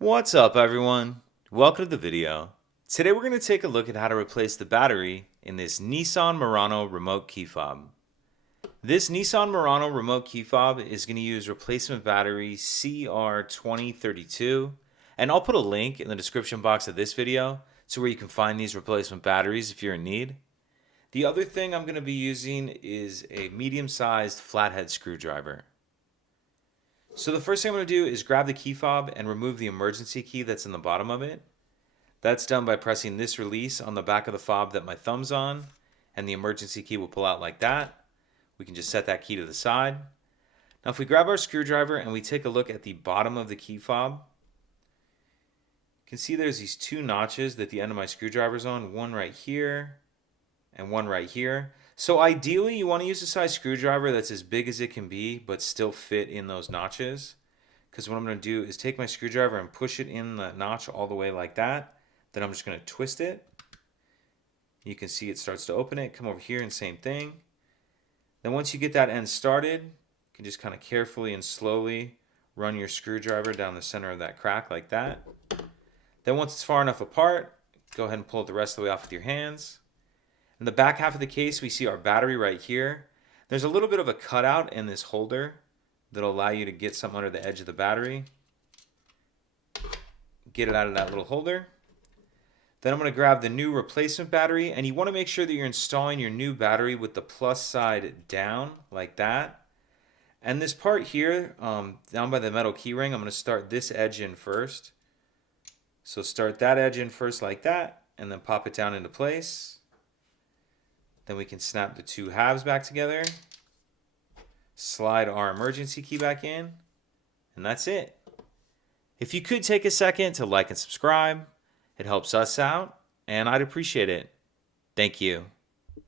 What's up, everyone? Welcome to the video. Today we're going to take a look at how to replace the battery in this Nissan Murano remote key fob. This Nissan Murano remote key fob is going to use replacement battery CR2032, and I'll put a link in the description box of this video to where you can find these replacement batteries if you're in need. The other thing I'm going to be using is a medium-sized flathead screwdriver. So the first thing I'm going to do is grab the key fob and remove the emergency key that's in the bottom of it. That's done by pressing this release on the back of the fob that my thumb's on, and the emergency key will pull out like that. We can just set that key to the side. Now if we grab our screwdriver and we take a look at the bottom of the key fob, you can see there's these two notches that the end of my screwdriver's on, one right here and one right here. So ideally you want to use a size screwdriver that's as big as it can be but still fit in those notches, because what I'm going to do is take my screwdriver and push it in the notch all the way like that. Then I'm just going to twist it. You can see it starts to open it. Come over here and same thing. Then once you get that end started, you can just kind of carefully and slowly run your screwdriver down the center of that crack like that. Then once it's far enough apart, go ahead and pull it the rest of the way off with your hands. In the back half of the case, we see our battery right here. There's a little bit of a cutout in this holder that'll allow you to get something under the edge of the battery. Get it out of that little holder. Then I'm going to grab the new replacement battery, and you want to make sure that you're installing your new battery with the plus side down like that. And this part here, down by the metal key ring, I'm going to start this edge in first. So start that edge in first like that, and then pop it down into place. Then we can snap the two halves back together, slide our emergency key back in, and that's it. If you could take a second to like and subscribe, it helps us out, and I'd appreciate it. Thank you.